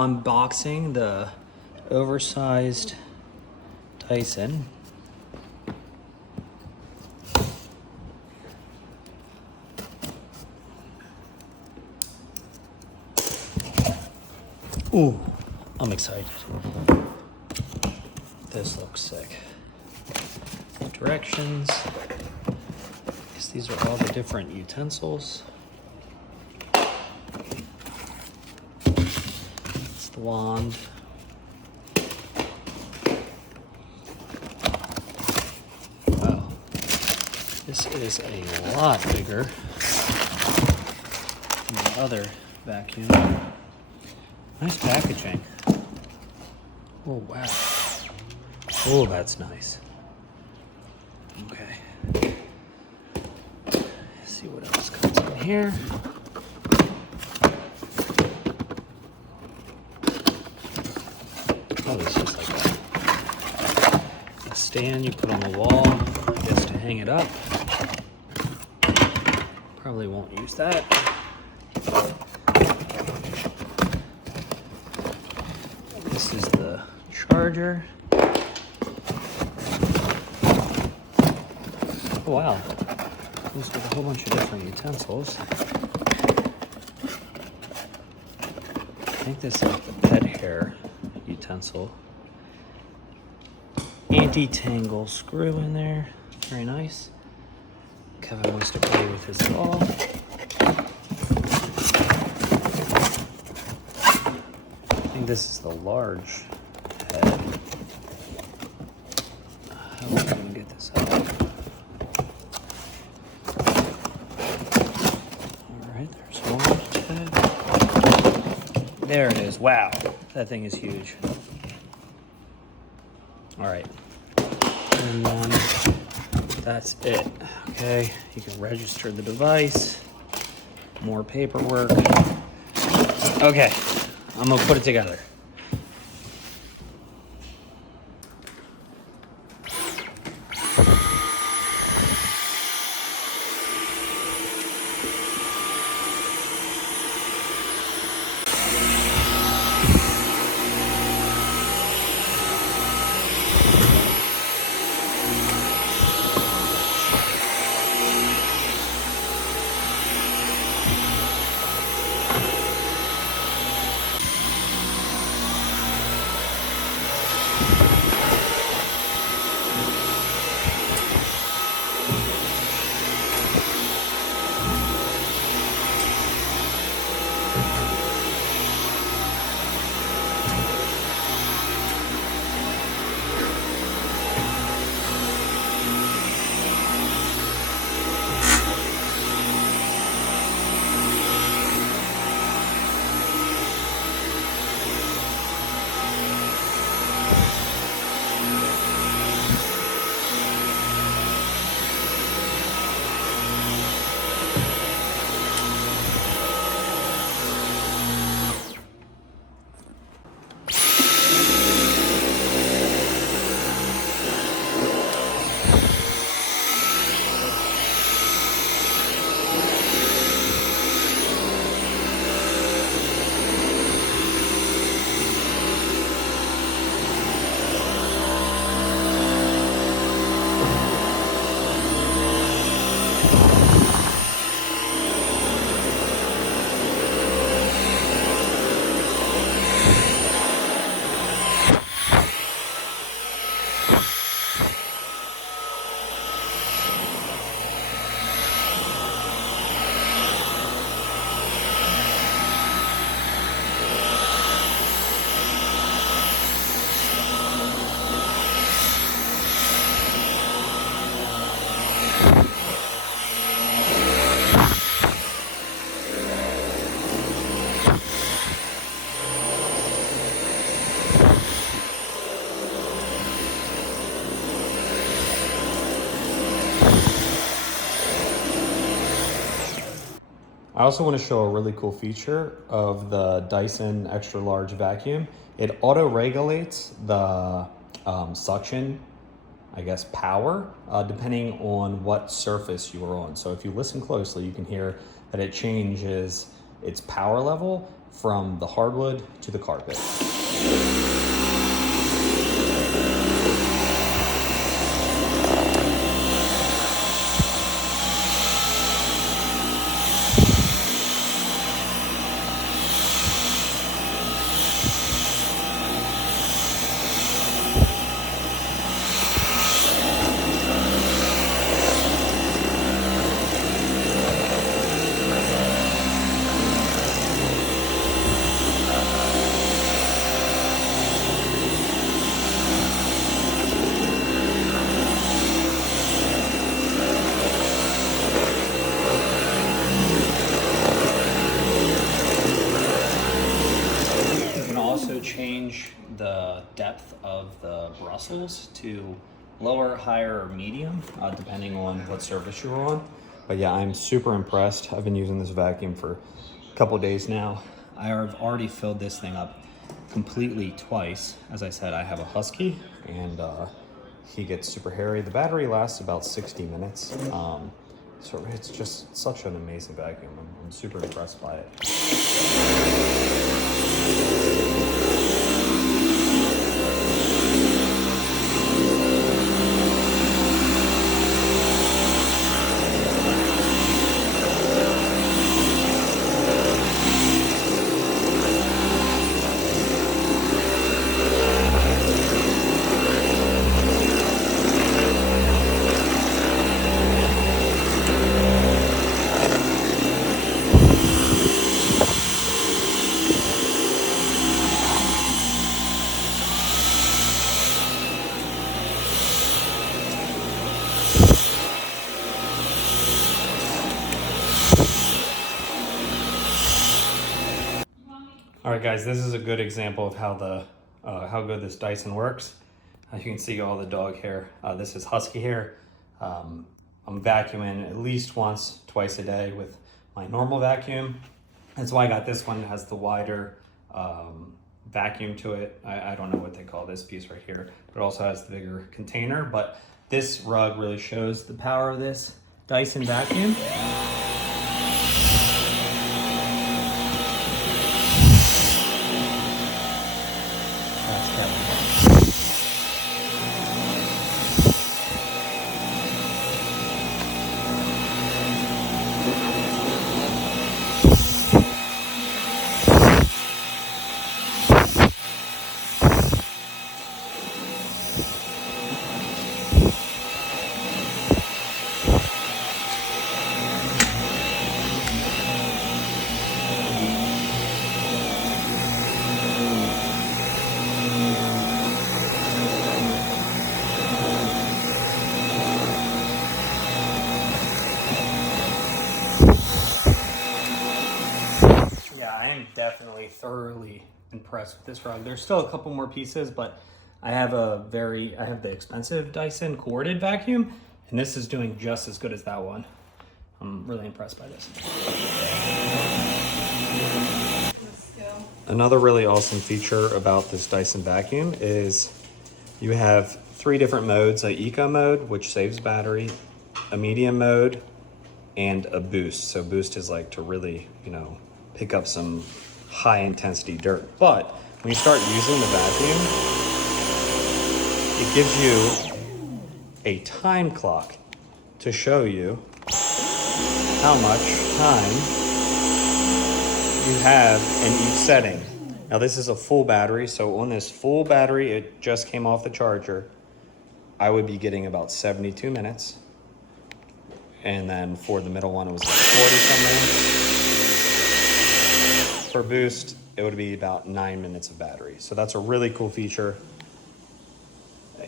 unboxing the oversized Dyson. Ooh, I'm excited. This looks sick. Directions. I guess these are all the different utensils. It's the wand. Wow. This is a lot bigger than the other vacuum. Nice packaging. Oh, wow. Oh, that's nice. Okay. Let's see what else comes in here. Oh, it's just like a stand you put on the wall, I guess, to hang it up. Probably won't use that. This is the charger. Oh, wow. Comes with a whole bunch of different utensils. I think this is the pet hair utensil. Anti-tangle screw in there. Very nice. Kevin wants to play with his ball. I think this is the large head. How are we going to get this out? Alright, there's one head. There it is. Wow, that thing is huge. Alright, and then that's it. Okay, you can register the device. More paperwork. Okay, I'm gonna put it together. I also want to show a really cool feature of the Dyson extra large vacuum. It auto regulates the suction, I guess, power, depending on what surface you are on. So if you listen closely, you can hear that it changes its power level from the hardwood to the carpet. Change the depth of the bristles to lower, higher, or medium, depending on what surface you're on. But yeah, I'm super impressed. I've been using this vacuum for a couple days now. I have already filled this thing up completely twice. As I said, I have a husky and he gets super hairy. The battery lasts about 60 minutes. So it's just such an amazing vacuum. I'm super impressed by it. All right, guys, this is a good example of how good this Dyson works. As you can see, all the dog hair. This is husky hair. I'm vacuuming at least once, twice a day with my normal vacuum. That's why I got this one. It has the wider vacuum to it. I don't know what they call this piece right here, but it also has the bigger container. But this rug really shows the power of this Dyson vacuum. Definitely thoroughly impressed with this rug. There's still a couple more pieces, but I have the expensive Dyson corded vacuum, and this is doing just as good as that one. I'm really impressed by this. Another really awesome feature about this Dyson vacuum is you have 3 different modes: a eco mode, which saves battery, a medium mode, and a boost. So boost is like to really, pick up some high intensity dirt. But when you start using the vacuum, it gives you a time clock to show you how much time you have in each setting. Now this is a full battery, so on this full battery, it just came off the charger, I would be getting about 72 minutes. And then for the middle one, it was like 40 something. For boost, it would be about 9 minutes of battery. So that's a really cool feature.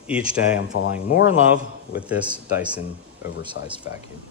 Each day I'm falling more in love with this Dyson oversized vacuum.